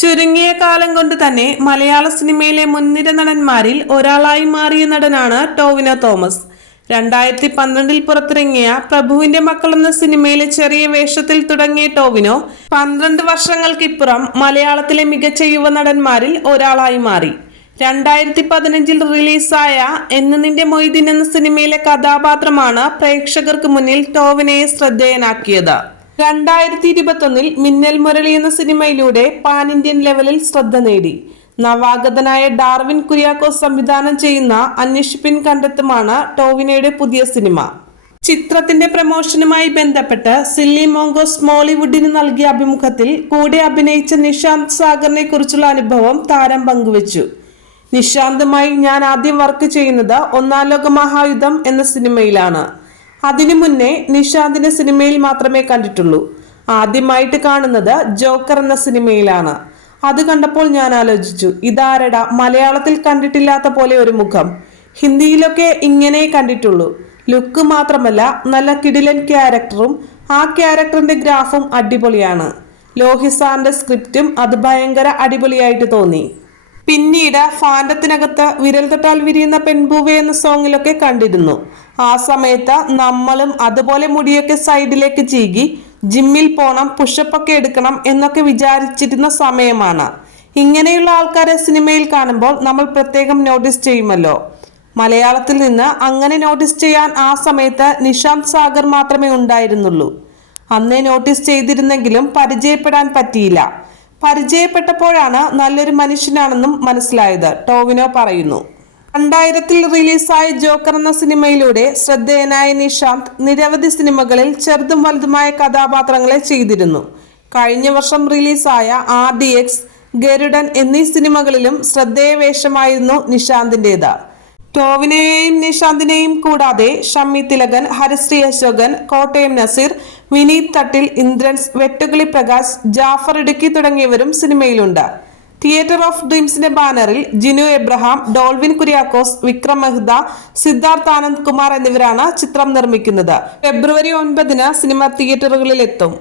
ചുരുങ്ങിയ കാലം കൊണ്ട് തന്നെ മലയാള സിനിമയിലെ മുൻനിര നടന്മാരിൽ ഒരാളായി മാറിയ നടനാണ് ടോവിനോ തോമസ്. 2012 പുറത്തിറങ്ങിയ പ്രഭുവിന്റെ മക്കൾ എന്ന സിനിമയിലെ ചെറിയ വേഷത്തിൽ തുടങ്ങിയ ടോവിനോ 12 വർഷങ്ങൾക്കിപ്പുറം മലയാളത്തിലെ മികച്ച യുവ നടന്മാരിൽ ഒരാളായി മാറി. 2015 റിലീസായ എന്ന് നിന്റെ മൊയ്തീൻ എന്ന സിനിമയിലെ കഥാപാത്രമാണ് പ്രേക്ഷകർക്ക് മുന്നിൽ ടോവിനോയെ ശ്രദ്ധേയനാക്കിയത്. 2021 മിന്നൽ മുരളി എന്ന സിനിമയിലൂടെ പാൻ ഇന്ത്യൻ ലെവലിൽ ശ്രദ്ധ നേടി. നവാഗതനായ ഡാർവിൻ കുര്യാക്കോസ് സംവിധാനം ചെയ്യുന്ന അന്വേഷിപ്പിൻ കണ്ടെത്തുമാണ് ടോവിനോയുടെ പുതിയ സിനിമ. ചിത്രത്തിന്റെ പ്രമോഷനുമായി ബന്ധപ്പെട്ട് സില്ലി മോങ്കോസ് മോളിവുഡിന് നൽകിയ അഭിമുഖത്തിൽ കൂടെ അഭിനയിച്ച നിഷാന്ത് സാഗറിനെ കുറിച്ചുള്ള അനുഭവം താരം പങ്കുവച്ചു. നിഷാന്തുമായി ഞാൻ ആദ്യം വർക്ക് ചെയ്യുന്നത് ഒന്നാം ലോക മഹായുദ്ധം എന്ന സിനിമയിലാണ്. അതിനു മുന്നേ നിഷാന്തിനെ സിനിമയിൽ മാത്രമേ കണ്ടിട്ടുള്ളൂ. ആദ്യമായിട്ട് കാണുന്നത് ജോക്കർ എന്ന സിനിമയിലാണ്. അത് കണ്ടപ്പോൾ ഞാൻ ആലോചിച്ചു, ഇതാരടാ മലയാളത്തിൽ കണ്ടിട്ടില്ലാത്ത പോലെ ഒരു മുഖം. ഹിന്ദിയിലൊക്കെ ഇങ്ങനെ കണ്ടിട്ടുള്ളൂ. ലുക്ക് മാത്രമല്ല, നല്ല കിടിലൻ ക്യാരക്ടറും ആ ക്യാരക്ടറിന്റെ ഗ്രാഫും അടിപൊളിയാണ്. ലോഹിസാറിന്റെ സ്ക്രിപ്റ്റും അത് ഭയങ്കര അടിപൊളിയായിട്ട് തോന്നി. പിന്നീട് ഫാൻഡത്തിനകത്ത് വിരൽ തൊട്ടാൽ വിരിയുന്ന പെൺപൂവെ എന്ന സോങ്ങിലൊക്കെ കണ്ടിരുന്നു. ആ സമയത്ത് നമ്മളും അതുപോലെ മുടിയൊക്കെ സൈഡിലേക്ക് ചീകി ജിമ്മിൽ പോണം, പുഷപ്പൊക്കെ എടുക്കണം എന്നൊക്കെ വിചാരിച്ചിരുന്ന സമയമാണ്. ഇങ്ങനെയുള്ള ആൾക്കാരെ സിനിമയിൽ കാണുമ്പോൾ നമ്മൾ പ്രത്യേകം നോട്ടീസ് ചെയ്യുമല്ലോ. മലയാളത്തിൽ നിന്ന് അങ്ങനെ നോട്ടീസ് ചെയ്യാൻ ആ സമയത്ത് നിഷാന്ത് സാഗർ മാത്രമേ ഉണ്ടായിരുന്നുള്ളൂ. അന്നേ നോട്ടീസ് ചെയ്തിരുന്നെങ്കിലും പരിചയപ്പെടാൻ പറ്റിയില്ല. പരിചയപ്പെട്ടപ്പോഴാണ് നല്ലൊരു മനുഷ്യനാണെന്നും മനസ്സിലായത്, ടോവിനോ പറയുന്നു. 2000 റിലീസായ ജോക്കർ എന്ന സിനിമയിലൂടെ ശ്രദ്ധേയനായ നിഷാന്ത് നിരവധി സിനിമകളിൽ ചെറുതും വലുതുമായ കഥാപാത്രങ്ങളെ ചെയ്തിരുന്നു. കഴിഞ്ഞ വർഷം റിലീസായ RDX, ഗരുഡൻ എന്നീ സിനിമകളിലും ശ്രദ്ധേയ വേഷമായിരുന്നു നിഷാന്തിൻ്റെത്. ടോവിനോയെയും നിഷാന്തിനെയും കൂടാതെ ഷമ്മി തിലകൻ, ഹരിശ്രീ അശോകൻ, കോട്ടയം നസീർ, വിനീത് തട്ടിൽ, ഇന്ദ്രൻസ്, വെട്ടുകിളി പ്രകാശ്, ജാഫർ ഇടുക്കി തുടങ്ങിയവരും സിനിമയിലുണ്ട്. തിയേറ്റർ ഓഫ് ഡ്രീംസിന്റെ ബാനറിൽ ജിനു എബ്രഹാം, ഡോൾവിൻ കുര്യാക്കോസ്, വിക്രം മെഹ്ത, സിദ്ധാർത്ഥ് ആനന്ദ് കുമാർ എന്നിവരാണ് ചിത്രം നിർമ്മിക്കുന്നത്. ഫെബ്രുവരി 9 സിനിമ തിയേറ്ററുകളിൽ എത്തും.